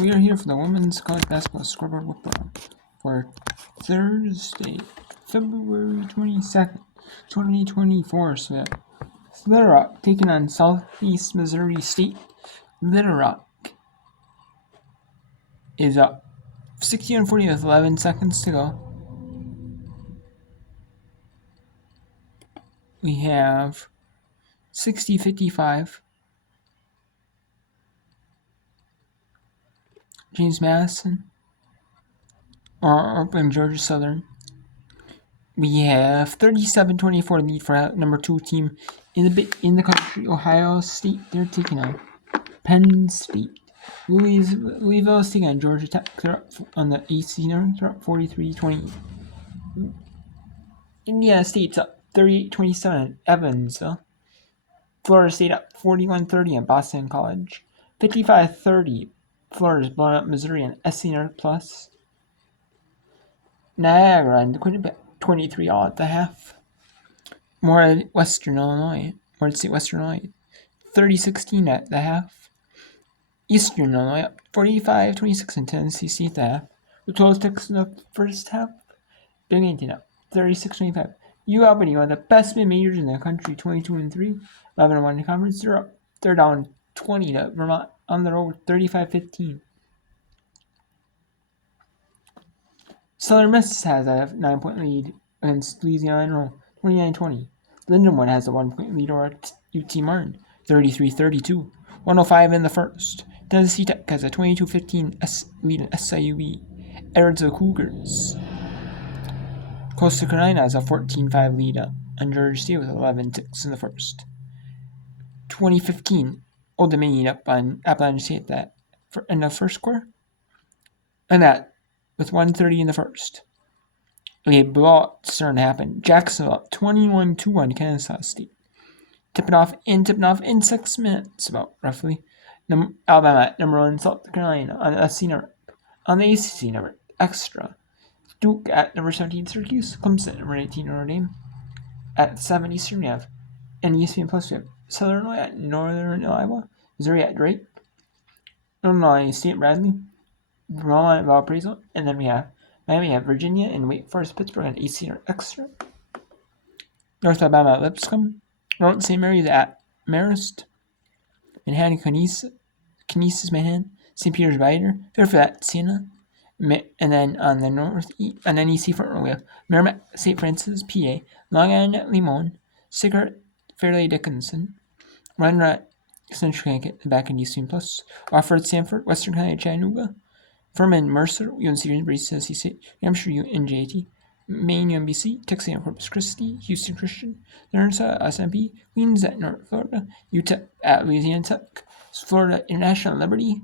We are here for the women's college basketball scoreboard report for Thursday, February 22nd, 2024. So we have Little Rock taking on Southeast Missouri State. Little Rock is up 60-40 with 11 seconds to go. We have 60-55. James Madison are up in Georgia Southern. We have 37-24 lead for number 2 team in the country, Ohio State. They're taking on Penn State. Louisville is taking on Georgia Tech. They're up on the AC North. They're up 43-20. Indiana State's up 38-27 at Evansville. Florida State up 41-30 at Boston College. 55-30. Florida's blowing up Missouri and SC North Plus. Niagara and Quinnipiac 23 all at the half. More at State Western Illinois 30-16 at the half. Eastern Illinois up 45-26 in Tennessee State at the half. The 12 Texans in the first half. Binghamton up 36-25. U Albany, one of the best mid-majors in the country, 22-3, 11-1 in conference. They're down 20 to Vermont on the road, 35-15. Southern Miss has a 9-point lead against Louisiana, 29-20. Lindenwood has a 1-point lead over UT Martin, 33-32. 105 in the first. Tennessee Tech has a 22-15 lead in SIUE. Edwardsville Cougars. Coastal Carolina has a 14-5 lead on Georgia State with 11-6 in the first. 2015, Old Dominion up on Appalachian State in the first quarter. And that with 1:30 in the first. A blowout starting to happen. Jacksonville up 21-1 Kansas State. Tipping off in 6 minutes, about roughly. Alabama at number 1, South Carolina on the SC network. On the ACC network, extra. Duke at number 17, Syracuse. Clemson at number 18, Notre Dame. At 7 Eastern, we have ESPN Plus. We have Southern Illinois at Northern Iowa. Missouri at Drake. Illinois State Bradley. Vermont at Valparaiso. And then we have Miami at Virginia and Wake Forest Pittsburgh and AC or extra. North Alabama at Lipscomb. North St. Mary's at Marist. Manhattan Canisius Manhattan. St. Peter's Rider. Fairfield at Siena. And then on the NEC front row we have Merrimack St. Francis, PA. Long Island at Limon. Sickert Fairleigh Dickinson. Runner at Central Connecticut, the back in ESPN Plus. Wofford Sanford, Western Carolina Chattanooga. Furman Mercer, UNC University, Tennessee State. New Hampshire UNJT. Maine UMBC. Texas A&M Corpus Christi. Houston Christian. Lawrence SMP. Queens at North Florida. UTEP at Louisiana Tech. Florida International Liberty.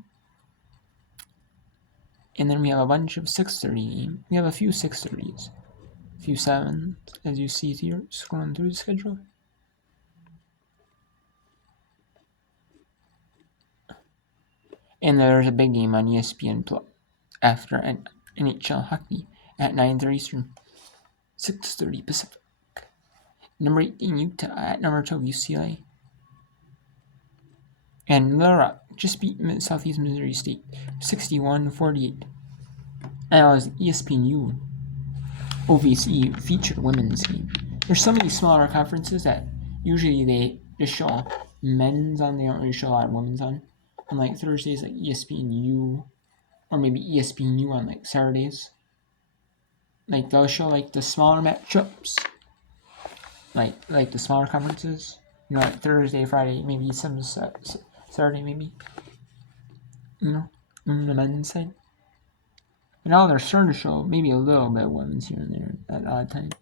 And then we have a bunch of 6:30 games. We have a few 6:30s. A few 7s, as you see here, scrolling through the schedule. And there's a big game on ESPN Plus after NHL hockey at 9:30 Eastern, 6:30 Pacific. Number 18 Utah at number 12 UCLA. And Little Rock just beat Southeast Missouri State 61-48. And that was ESPNU OVC featured women's game. There's so many smaller conferences that usually they just show men's on. They don't really show a lot of women's on. On like Thursdays, like ESPNU, or maybe ESPNU on like Saturdays. Like they'll show like the smaller matchups, like the smaller conferences. You know, like Thursday, Friday, maybe some Saturday, maybe. You know, on the men's side. And now they're starting to show maybe a little bit of women's here and there at odd times.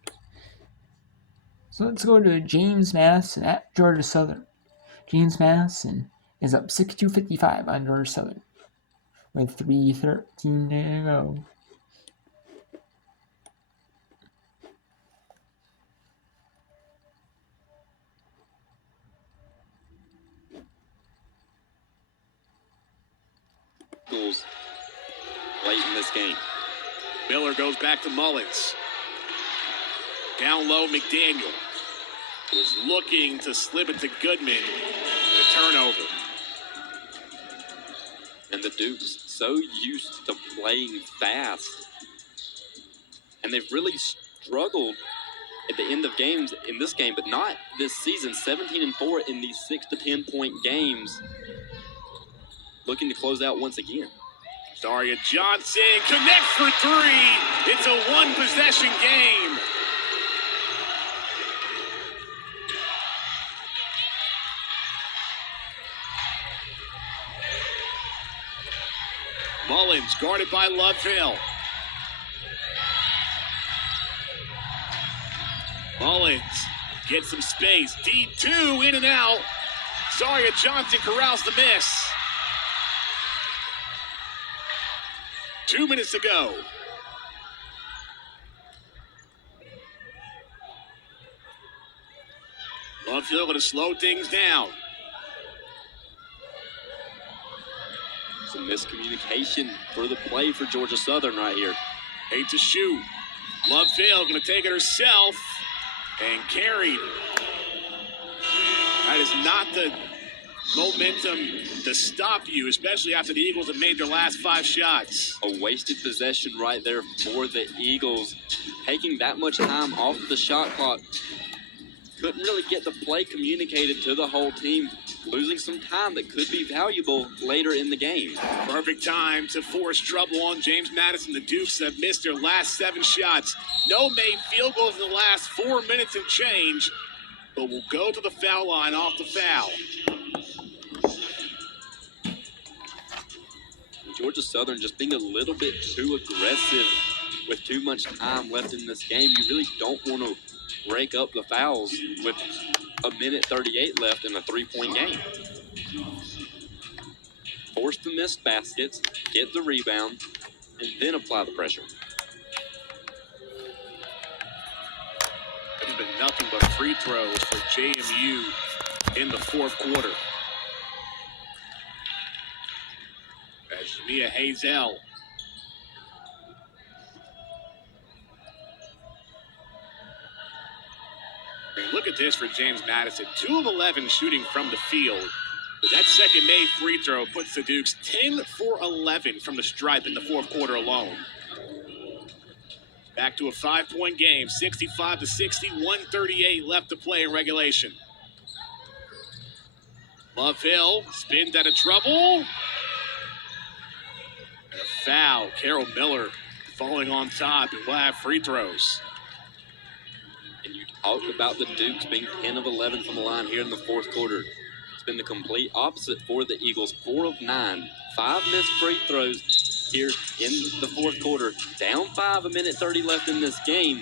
So let's go to James Madison at Georgia Southern. James Madison is up 62-55 on Georgia Southern with 3:13 to go. Late in this game. Miller goes back to Mullins. Down low, McDaniel was looking to slip it to Goodman. A turnover. And the Dukes so used to playing fast. And they've really struggled at the end of games in this game, but not this season. 17-4 in these 6 to 10 point games. Looking to close out once again. Daria Johnson connects for 3. It's a one-possession game. Mullins guarded by Lovehill. Mullins gets some space. D2 in and out. Daria Johnson corrals the miss. 2 minutes to go. Lovehill going to slow things down. Some miscommunication for the play for Georgia Southern right here. 8 to shoot. Lovehill going to take it herself and carried. That is not the momentum to stop you, especially after the Eagles have made their last 5 shots. A wasted possession right there for the Eagles. Taking that much time off of the shot clock. Couldn't really get the play communicated to the whole team. Losing some time that could be valuable later in the game. Perfect time to force trouble on James Madison. The Dukes have missed their last 7 shots. No made field goals in the last 4 minutes and change, but will go to the foul line off the foul. Georgia Southern just being a little bit too aggressive with too much time left in this game. You really don't want to break up the fouls with a minute 38 left in a 3-point game. Force the missed baskets, get the rebound, and then apply the pressure. There's been nothing but free throws for JMU in the 4th quarter. As Mia Hazel. And look at this for James Madison. 2 of 11 shooting from the field. But that second made free throw puts the Dukes 10 for 11 from the stripe in the 4th quarter alone. Back to a 5-point game, 65-60, 1:38 left to play in regulation. Lovehill spins out of trouble. And a foul. Carol Miller falling on top, and we'll have free throws. And you talked about the Dukes being 10 of 11 from the line here in the 4th quarter. It's been the complete opposite for the Eagles. 4 of 9. 5 missed free throws here in the 4th quarter. Down 5, a minute 30 left in this game.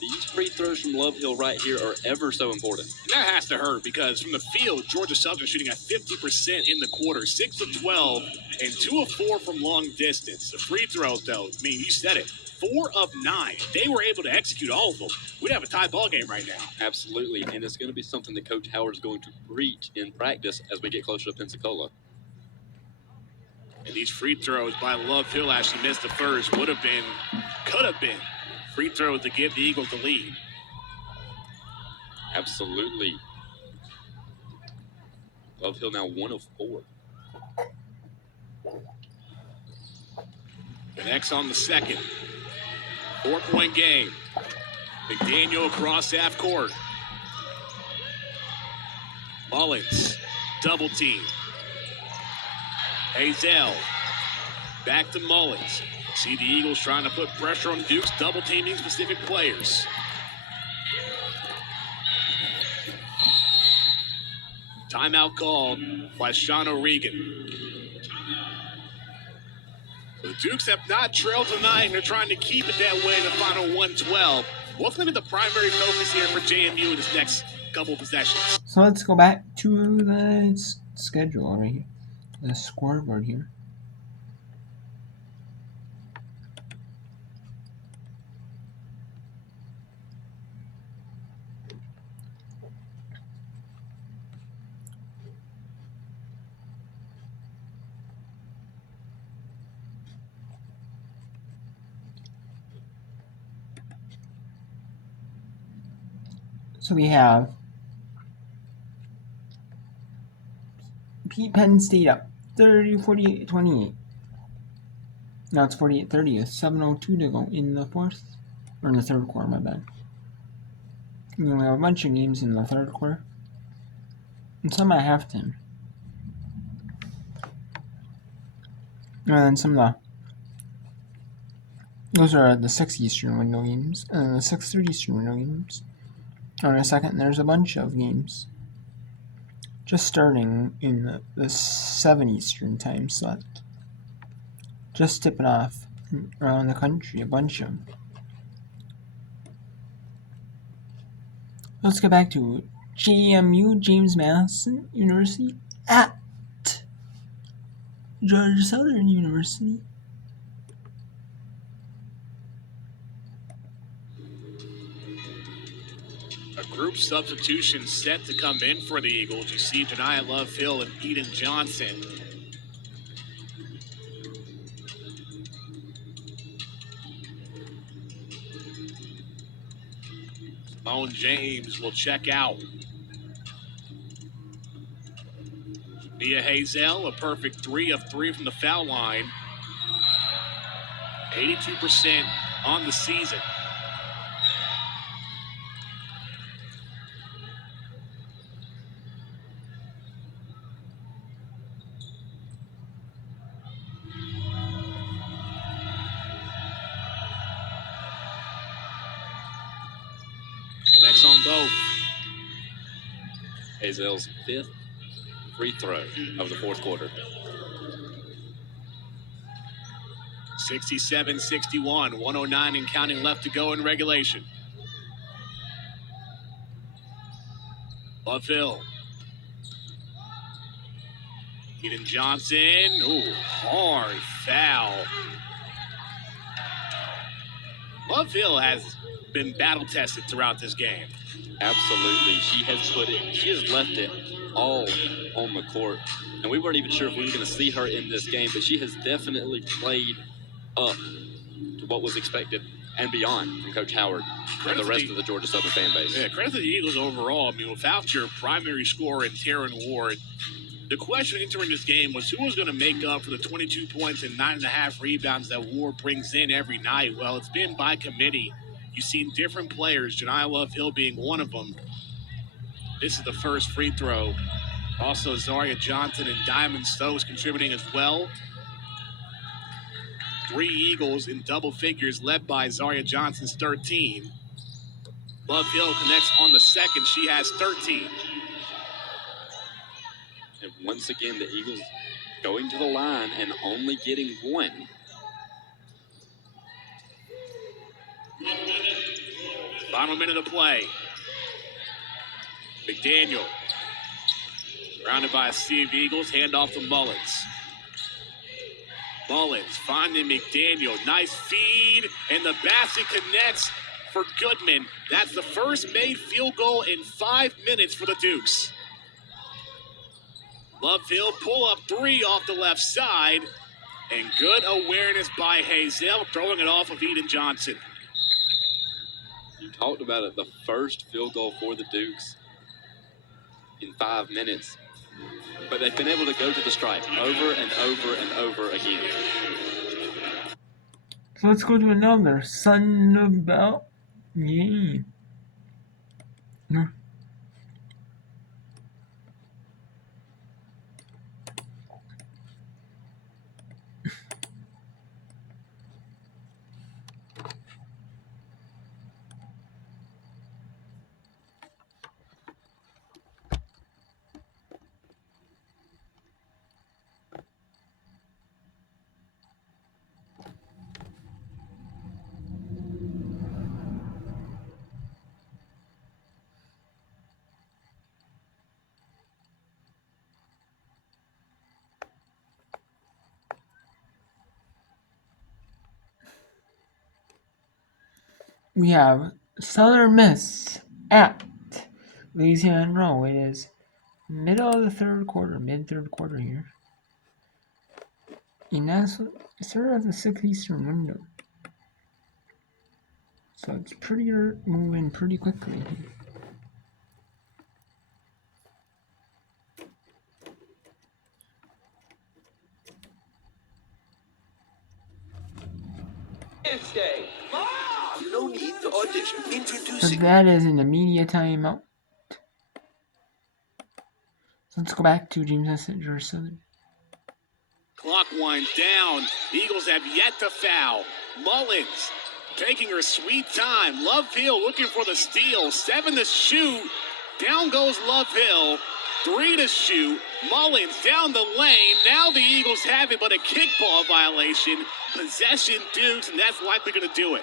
These free throws from Lovehill right here are ever so important. That has to hurt because from the field, Georgia Southern shooting at 50% in the quarter, 6 of 12, and 2 of 4 from long distance. The free throws, though, I mean, you said it, 4 of 9. They were able to execute all of them. We'd have a tie ball game right now. Absolutely, and it's going to be something that Coach Howard is going to preach in practice as we get closer to Pensacola. And these free throws by Lovehill as she missed the first could have been free throws to give the Eagles the lead. Absolutely. Lovehill now 1 of 4. Connects on the second. 4-point game. McDaniel across half court. Mullins, double team. Hazel, back to Mullins. See the Eagles trying to put pressure on the Dukes, double teaming specific players. Timeout called by Sean O'Regan. The Dukes have not trailed tonight, and they're trying to keep it that way in the final 112. What's going to be the primary focus here for JMU in this next couple possessions? So let's go back to the schedule right here, the scoreboard here. So we have beat Penn State up 30, 48, 28. Now it's 48-30 with 7:02 to go in the fourth. Or in the third quarter, my bad. We have a bunch of games in the third quarter. And some at halftime. And then some of those are the 6 Eastern window games. And then the 6:30 Eastern window games. On a second, there's a bunch of games. Just starting in the 7 Eastern time slot. Just tipping off around the country, a bunch of them. Let's get back to JMU, James Madison University, at Georgia Southern University. A group substitution set to come in for the Eagles. You see Janiah Love Hill and Eden Johnson. Simone James will check out. Mia Hazel, a perfect 3 of 3 from the foul line. 82% on the season. Connects on both. Hazel's 5th free throw of the fourth quarter. 67-61, 109 and counting left to go in regulation. Love Hill. Eden Johnson. Ooh, hard foul. Love Hill has been battle tested throughout this game. Absolutely. She has left it all on the court. And we weren't even sure if we were going to see her in this game, but she has definitely played up to what was expected and beyond from Coach Howard and the rest of the Georgia Southern fan base. Yeah, credit to the Eagles overall. I mean, without your primary scorer in Taryn Ward, the question entering this game was who was going to make up for the 22 points and 9.5 rebounds that Ward brings in every night. Well, it's been by committee. You've seen different players, Janiah Love Hill being one of them. This is the first free throw. Also, Zaria Johnson and Diamond Stokes contributing as well. 3 Eagles in double figures led by Zaria Johnson's 13. Love Hill connects on the second. She has 13. And once again, the Eagles going to the line and only getting 1. Final minute of play. McDaniel. Surrounded by a sea of Eagles. Handoff to Mullins. Mullins finding McDaniel. Nice feed. And the basket connects for Goodman. That's the first made field goal in 5 minutes for the Dukes. Love Hill pull up 3 off the left side. And good awareness by Hazel, throwing it off of Eden Johnson. You talked about it, the first field goal for the Dukes in 5 minutes. But they've been able to go to the stripe over and over and over again. So let's go to another Sun Belt game. We have Southern Miss at Louisiana Monroe. It is middle of the third quarter, mid-third quarter here. And that's sort of the 6 Eastern window. So it's moving pretty quickly here. Stay. No need to audition. So Introducing. that is in the media timeout. So let's go back to James Messenger Southern. Clock winds down. Eagles have yet to foul. Mullins taking her sweet time. Love Hill looking for the steal. 7 to shoot. Down goes Love Hill. 3 to shoot. Mullins down the lane. Now the Eagles have it, but a kickball violation. Possession Dukes, and that's likely going to do it.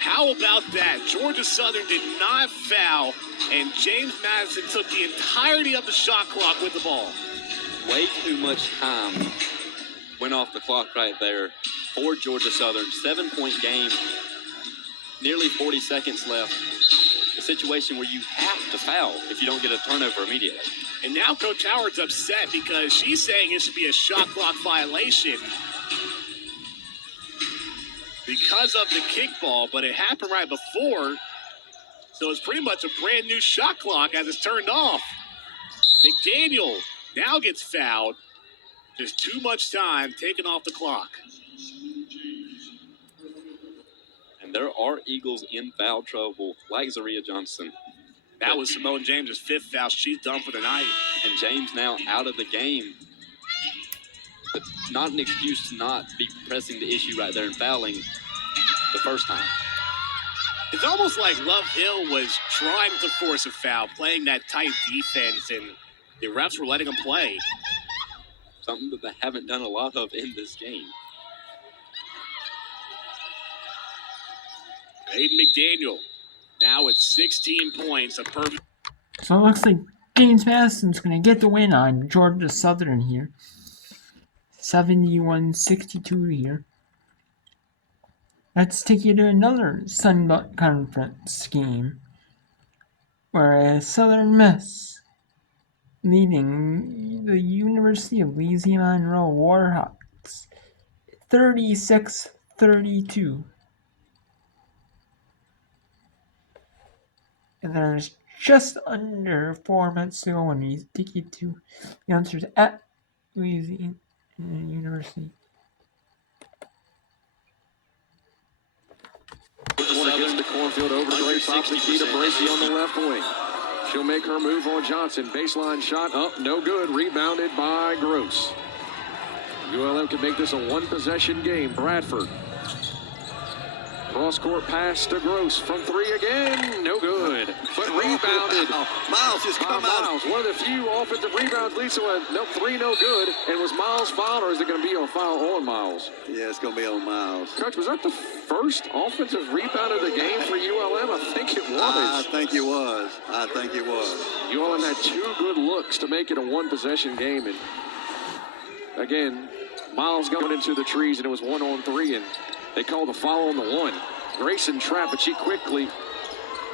How about that? Georgia Southern did not foul, and James Madison took the entirety of the shot clock with the ball. Way too much time went off the clock right there for Georgia Southern. 7-point game, nearly 40 seconds left. A situation where you have to foul if you don't get a turnover immediately. And now Coach Howard's upset because she's saying it should be a shot clock violation because of the kickball, but it happened right before, so it's pretty much a brand new shot clock as it's turned off. McDaniel now gets fouled. Just too much time taken off the clock. And there are Eagles in foul trouble, like Zaria Johnson. That was Simone James' 5th foul. She's done for the night. And James now out of the game. But not an excuse to not be pressing the issue right there and fouling the first time. It's almost like Love Hill was trying to force a foul, playing that tight defense, and the refs were letting him play. Something that they haven't done a lot of in this game. Aiden McDaniel, now at 16 points, a perfect. So it looks like James Madison's going to get the win on Georgia Southern here. 71-62 here. Let's take you to another Sun Belt Conference game, whereas Southern Miss leading the University of Louisiana Monroe Warhawks 36-32. And there's just under 4 minutes to go when we take you to the answers at Louisiana University. One against the cornfield over to Grace off the key to Bracey on the left wing. She'll make her move on Johnson. Baseline shot up, no good. Rebounded by Gross. ULM can make this a one-possession game. Bradford. Cross-court pass to Gross from 3 again. No good. But rebounded. Miles just come out. Miles, one of the few offensive rebounds leads to a 3 no good. And was Miles fouled, or is it going to be a foul on Miles? Yeah, it's going to be on Miles. Coach, was that the first offensive rebound of the game for ULM? I think it was. I think it was. ULM had 2 good looks to make it a one-possession game. And again, Miles going into the trees, and it was 1-on-3, and they called the foul on the 1. Grayson trapped, but she quickly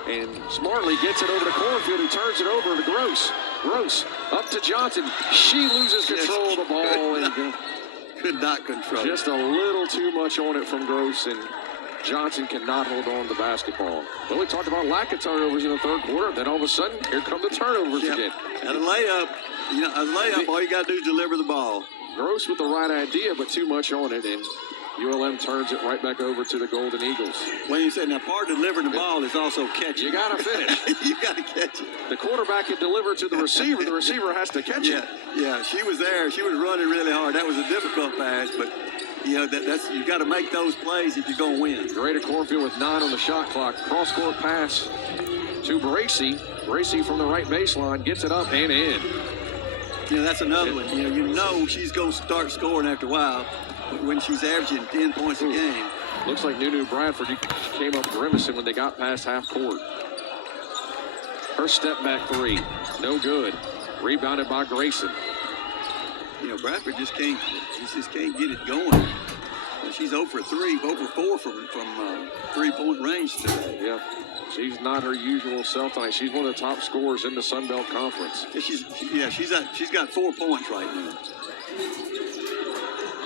and smartly gets it over to Cornfield, who turns it over to Gross. Gross up to Johnson. She loses control of the ball and Could not control it. just a little too much on it from Gross, and Johnson cannot hold on to the basketball. Well, we talked about lack of turnovers in the third quarter. Then all of a sudden, here come the turnovers again. At a layup, all you got to do is deliver the ball. Gross with the right idea, but too much on it, and ULM turns it right back over to the Golden Eagles. When you say now, part of delivering the ball is also catching. You got to finish. You got to catch it. The quarterback can deliver to the receiver. The receiver has to catch it. Yeah, she was there. She was running really hard. That was a difficult pass, but that's you got to make those plays if you're going to win. Greater Cornfield with 9 on the shot clock. Cross-court pass to Bracey. Bracey from the right baseline gets it up and in. That's another one. You know she's going to start scoring after a while when she's averaging 10 points a game. Looks like Nunu Bradford came up grimacing when they got past half court. Her step back 3, no good. Rebounded by Grayson. Bradford just can't get it going. She's 0 for 3, 0 for 4 from 3-point range today. Yeah, she's not her usual self tonight. She's one of the top scorers in the Sun Belt Conference. She's got 4 points right now.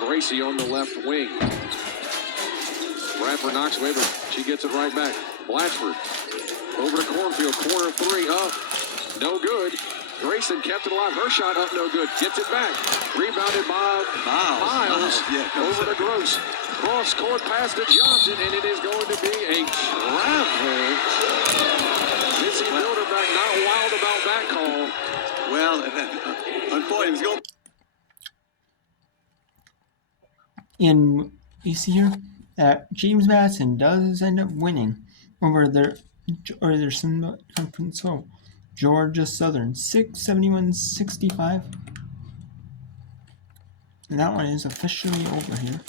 Bracey on the left wing. Bradford knocks away, but she gets it right back. Blatchford over to Cornfield. Corner 3 up. No good. Grayson kept it alive. Her shot up, no good. Gets it back. Rebounded by Miles. Over to Gross. Cross court pass to Johnson, and it is going to be a travel. Missy Bilderback not wild about that call. Well, unfortunately, it was going. And you see here that James Madison does end up winning over their conference foe, Georgia Southern, 671-65. And that one is officially over here.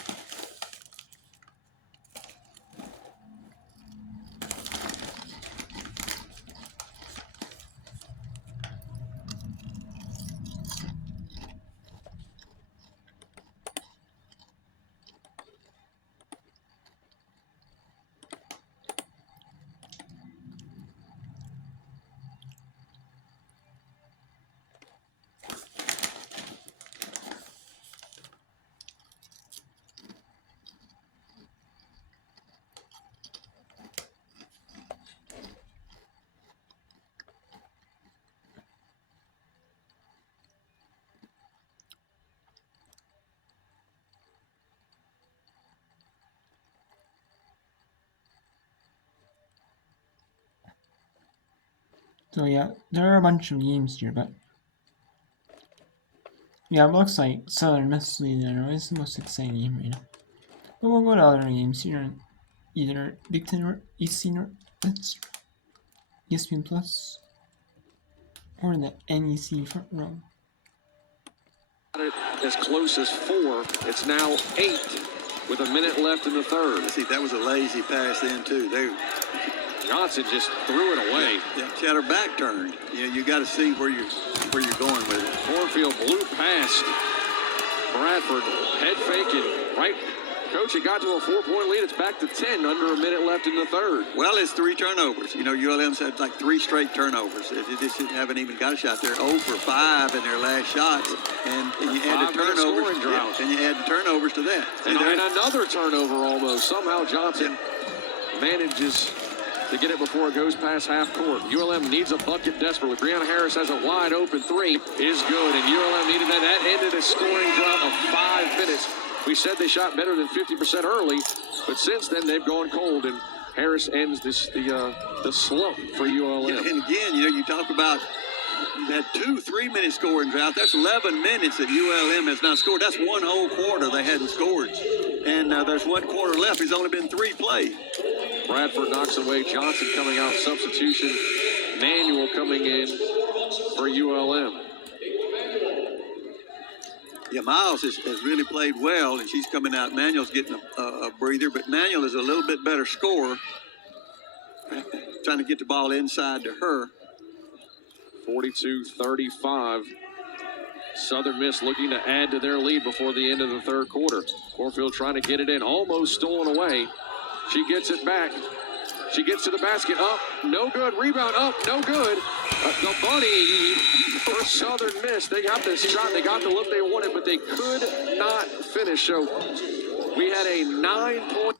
So yeah, there are a bunch of games here, but yeah, it looks like Southern Miss Leader is the most exciting game right now. But we'll go to other games here, either Big Ten or EC or that's ESPN Plus or the NEC front row. As close as 4. It's now 8 with a minute left in the third. See, that was a lazy pass then too. Johnson just threw it away. Yeah, she had her back turned. You got to see where you're going with it. Cornfield blew past Bradford, head faking right. Coach, it got to a 4-point lead. It's back to 10, under a minute left in the third. Well, it's 3 turnovers. ULM's had like 3 straight turnovers. They just haven't even got a shot. They're 0 for 5 in their last shots, and you add the turnovers. And you add the turnovers to that. And another turnover almost. Somehow Johnson manages to get it before it goes past half court. ULM needs a bucket desperately. Brianna Harris has a wide open 3. Is good, and ULM needed that. That ended a scoring drought of 5 minutes. We said they shot better than 50% early, but since then they've gone cold, and Harris ends the slump for ULM. Yeah, and again, you talk about that 2 3-minute scoring drought. That's 11 minutes that ULM has not scored. That's one whole quarter they hadn't scored. And there's 1 quarter left. There's only been 3 played. Bradford knocks away. Johnson coming out substitution. Manuel coming in for ULM. Yeah, Miles has really played well, and she's coming out. Manuel's getting a breather, but Manuel is a little bit better scorer. Trying to get the ball inside to her. 42-35. Southern Miss looking to add to their lead before the end of the third quarter. Cornfield trying to get it in, almost stolen away. She gets it back. She gets to the basket, up, no good. Rebound, up, no good. The bunny for Southern Miss. They got the shot, they got the look they wanted, but they could not finish. So we had a 9-point